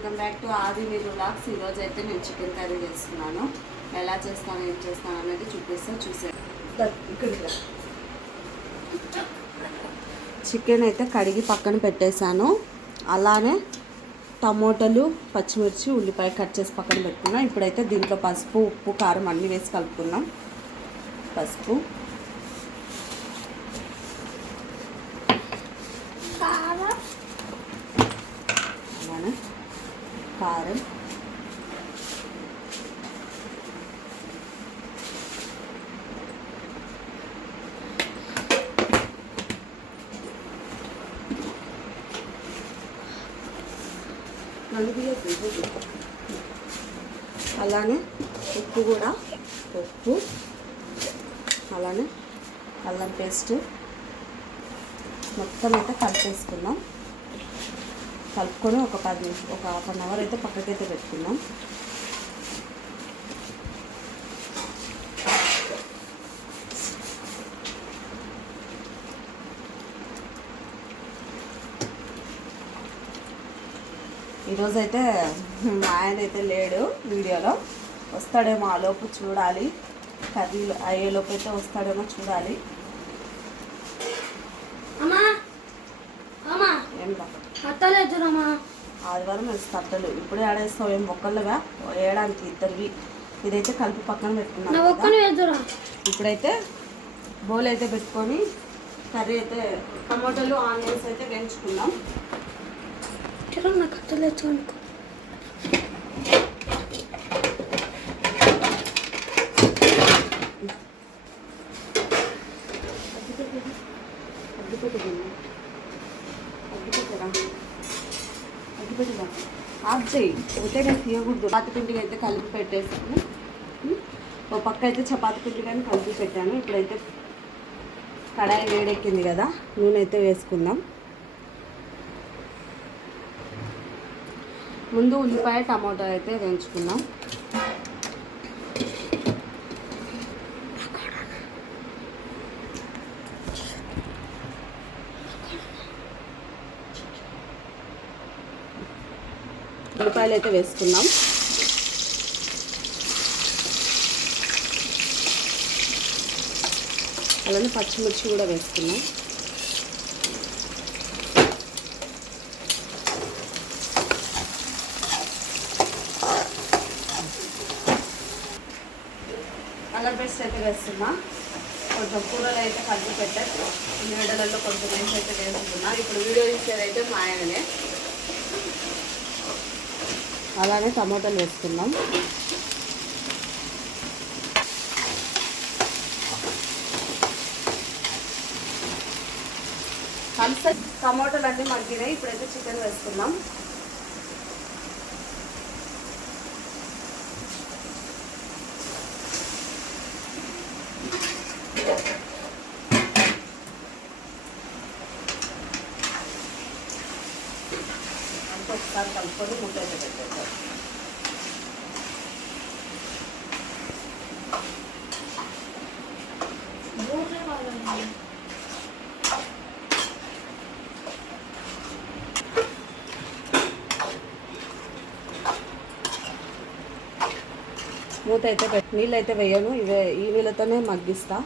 Welcome back to ఆది మీరు blogs ఈరోజు అయితే నేను చికెన్ కర్రీ చేస్తున్నాను. ఎలా చేస్తాను ఏం చేస్తాను అనేది చూపిస్తా చూసే చికెన్ అయితే కడిగి పక్కన పెట్టేశాను. అలానే టమోటాలు పచ్చిమిర్చి ఉల్లిపాయ కట్ చేసి పక్కన పెట్టుకున్నాం. ఇప్పుడైతే దీంట్లో పసుపు ఉప్పు కారం అన్నీ వేసి కలుపుకున్నాం పసుపు. అలానే కారం. అలానే ఉప్పు కూడా ఉప్పు అలానే అల్లం పేస్ట్. మొత్తం అయితే కలిపేసుకుందాం. కలుపుకొని ఒక పది నిమిషం ఒక హాఫ్ అన్ అవర్ అయితే పక్కకైతే పెట్టుకున్నాం ఈరోజైతే మా ఆయన అయితే లేడు వీడియోలో. వస్తాడేమో ఆ లోపు చూడాలి. కర్రీలు అయ్యేలోపు అయితే వస్తాడేమో చూడాలి. అమ్మా! అమ్మా అత్తలేదురమ్మా ఆదివారం తట్టలు ఇప్పుడే ఆడేస్తావు ఏం మొక్కలుగా? వేయడానికి ఇద్దరివి. ఇదైతే కలిపి పక్కన పెట్టుకున్నాం నా కదా. ఒక్కని వేద్దురా. ఇప్పుడైతే బౌల్ అయితే పెట్టుకొని కర్రీ అయితే టమాటోలు ఆనియన్స్ అయితే వేయించుకుందాం చలో నాకు అత్తలేదు అనుకో ఆఫ్ చేయి. పోతే నేను తీయకూడదు. చపాతి పిండికి అయితే కలిపి పెట్టేసాను ఓ పక్క అయితే చపాతి పిండి కానీ కలిపి పెట్టాను. ఇప్పుడైతే కడాయి వేడెక్కింది కదా. నూనె అయితే వేసుకుందాం. ముందు ఉల్లిపాయ టమాటో అయితే వేయించుకుందాం. ఉల్లిపాయలు అయితే వేసుకున్నాం అలానే పచ్చిమిర్చి కూడా వేసుకున్నాం కలర్ పేస్ట్ అయితే వేస్తున్నా. కొంచెం కూరలు అయితే కలిపి పెట్టారు. ఉల్లిగడ్డలలో కొంచెం వేసి అయితే వేసుకున్నా ఇప్పుడు వీడియో ఇచ్చేది అయితే మా ఆయననే అలానే టమాటాలు వేసుకుందాం. కలిసి టమాటాలు అన్నీ మగ్గినాయి. ఇప్పుడైతే చికెన్ వేసుకుందాం. ఒకసారి కలుపుకొని ముద్ద అయితే పెట్టేద్దాం. మూత అయితే పెట్టి నీళ్ళు అయితే వేయను. ఇవే ఈ నీళ్ళతోనే మగ్గిస్తా.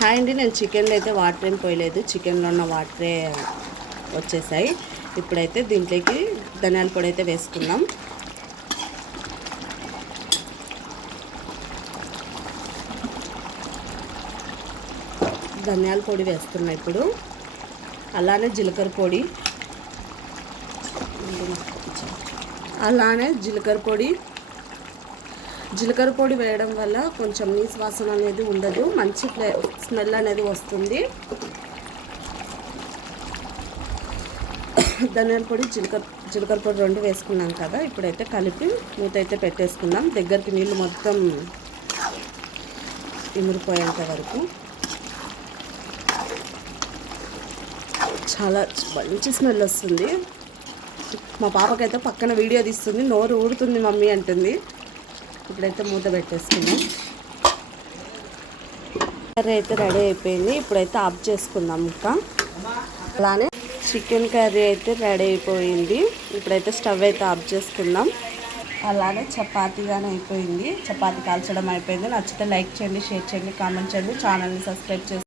హాయ్ అండి నేను చికెన్లో అయితే వాటర్ ఏం పోయలేదు. చికెన్లో ఉన్న వాటరే వచ్చేసాయి. ఇప్పుడైతే దీంట్లోకి ధనియాల పొడి అయితే వేసుకుందాం. ధనియాల పొడి వేస్తున్నా ఇప్పుడు. అలానే జీలకర్ర పొడి. అలానే జీలకర్ర పొడి. జీలకర్ర పొడి వేయడం వల్ల కొంచెం నీసు వాసన అనేది ఉండదు మంచి స్మెల్ అనేది వస్తుంది. ధనియాల పొడి జీలకర్ర జీలకర్ర పొడి రెండు వేసుకున్నాం కదా. ఇప్పుడైతే కలిపి మూత అయితే పెట్టేసుకుందాం. దగ్గరికి నీళ్ళు మొత్తం ఇమిరిపోయేంత వరకు. చాలా మంచి స్మెల్ వస్తుంది. మా పాపకైతే పక్కన వీడియో తీస్తుంది. నోరు ఊరుతుంది మమ్మీ అంటుంది. ఇప్పుడైతే మూత పెట్టేసుకుందాం. కర్రీ అయితే రెడీ అయిపోయింది. ఇప్పుడైతే ఆఫ్ చేసుకుందాం ఇంకా. అలానే చికెన్ కర్రీ అయితే రెడీ అయిపోయింది. ఇప్పుడైతే స్టవ్ అయితే ఆఫ్ చేసుకుందాం. అలానే చపాతీ కానీ అయిపోయింది. చపాతీ కాల్చడం అయిపోయింది. నచ్చితే లైక్ చేయండి షేర్ చేయండి కామెంట్ చేయండి. ఛానల్ని సబ్స్క్రైబ్ చేసుకోండి